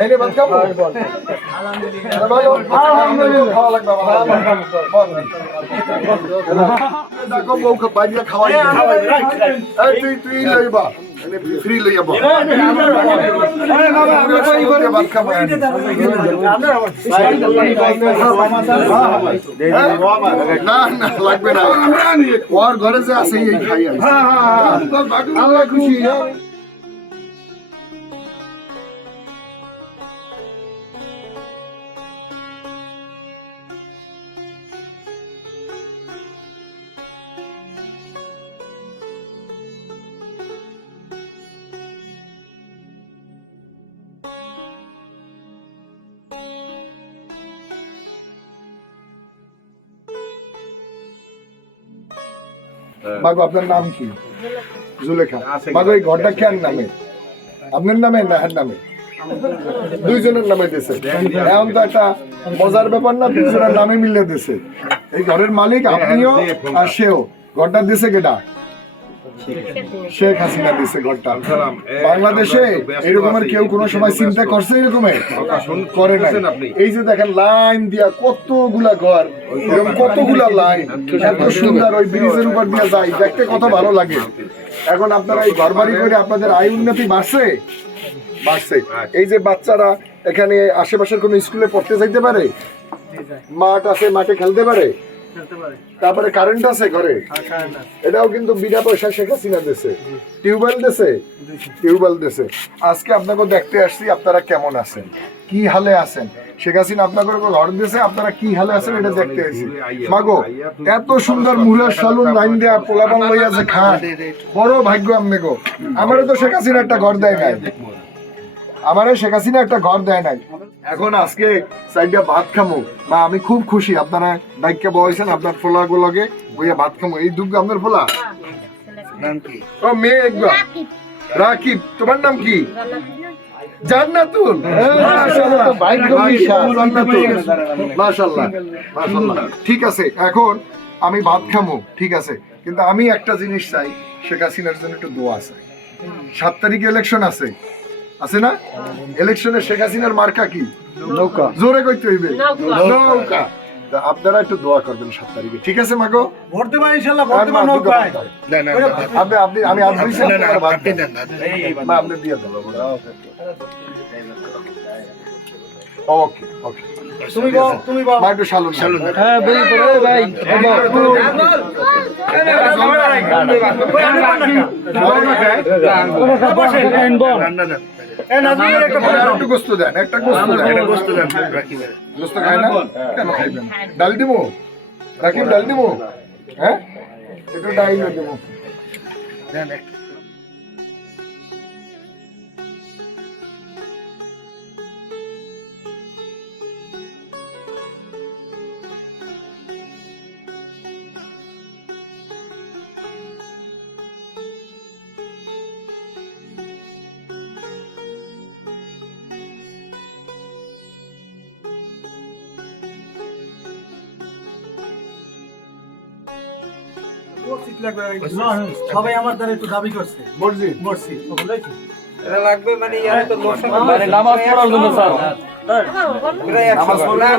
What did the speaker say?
রে ভাত খাব আলহামদুলিল্লাহ খাওয়া লাগবে দেখো বউ বাইরে খাওয়াই তুই তুই লইবা ফ্রি লইয়া ভাত খাব না না লাগবে না ওর ঘরে যে আছে এই খাই আল্লাহ খুশি হ্যাঁ। বাবু আপনার নাম কি? জুলেখা। বাবু এই ঘরটা কেন নামে? আপনার নামে না হ্যার নামে? দুইজনের নামে দিছে এখন তো একটা মজার ব্যাপার না দুইজনের নামে মিলে দিছে এই ঘরের মালিক আপনিও আর সেও। ঘরটা দিছে কেটা শেখ হাসিনা দিছে ঘরটা। বাংলাদেশে এরকমের কেউ কোনো সময় চিন্তা করছে এরকমের করে না এই যে দেখেন লাইন দিয়া কতগুলা ঘর এরকম কতগুলা লাইন এত সুন্দর ওই ব্রিজের উপর দিয়ে যায় দেখতে কত ভালো লাগে। এখন আপনারা এই ঘর বাড়ি করে আপনাদের আয় উন্নতি বাড়ছে? বাড়ছে। এই যে বাচ্চারা এখানে আশেপাশের কোনো স্কুলে পড়তে যাইতে পারে? মাঠ আছে মাঠে খেলতে পারে? তারপরে কারেন্ট আছে ঘরে? এটাও কিন্তু বিনা পয়সা শেখ হাসিনা দেশে টিউবওয়েল দেশে টিউবওয়েল দেশে আজকে আপনাকে দেখতে আসছি আপনারা কেমন আছেন? কি হালে আছেন? শেখ হাসিনা আপনাদের ঘর দেশে আপনারা কি হালে আছেন এটা দেখতে আসছি। মাগো এত সুন্দর মুলার সালুন লাইন দেয়া পোলাপান লইয়া যে খান বড় ভাগ্য আমনে গো আমারও তো শেখ হাসিনা একটা ঘর দেয় নাই। আমারে শেখ হাসিনা একটা ঘর দেয় নাই। এখন আজকে সাইডটা ভাত খামো। বা আমি খুব খুশি। আপনারা বাইককে বয়সেন আপনার ফোলা গুলোকে বইয়া ভাত খামো। এই দুগ্গ আপনার ফোলা? ও মেয়ে একবার। রাকিব। তোমার নাম কি? জান্নাতুল জান্নাতুল মাশাআল্লাহ। মাশাআল্লাহ ঠিক আছে এখন আমি ভাত খামো। ঠিক আছে। কিন্তু আমি একটা জিনিস চাই। শেখ হাসিনার জন্য একটু দোয়া চাই। সাত তারিখে ইলেকশন আছে। আছে না ইলেকশনে শেখ হাসিনার মার্কা কি নৌকা জোরে কইতে হইবে নৌকা আপনারা একটু দোয়া করবেন সাত তারিখে ঠিক আছে মাগো ভোট দেবা ইনশাল্লাহ ভোট দেবা মা, দুটো নৌকায় আপনি আপনি আমি আর সেকেন্ড পরে ভাত দেন। না আপনি দিয়ে দেন ওকে ওকে তুমি বল তুমি বল মা একটু শালুন শালুন হ্যাঁ বলি তো রে ভাই একটু গোস্ত দেন একটা গোস্ত দেন। গোস্ত খায় না? কেন খাইবেন? ডাল দিব? রাকিব ডাল দিব? হ্যাঁ? একটু ডাল দিব। সবাই আমার দ্বারা একটু দাবি করছে মসজিদ বলেছি এটা লাগবে মানে ইয়ারে তো লোক মানে নামাজ পড়ার জন্য স্যার নামাজ পড়লে না,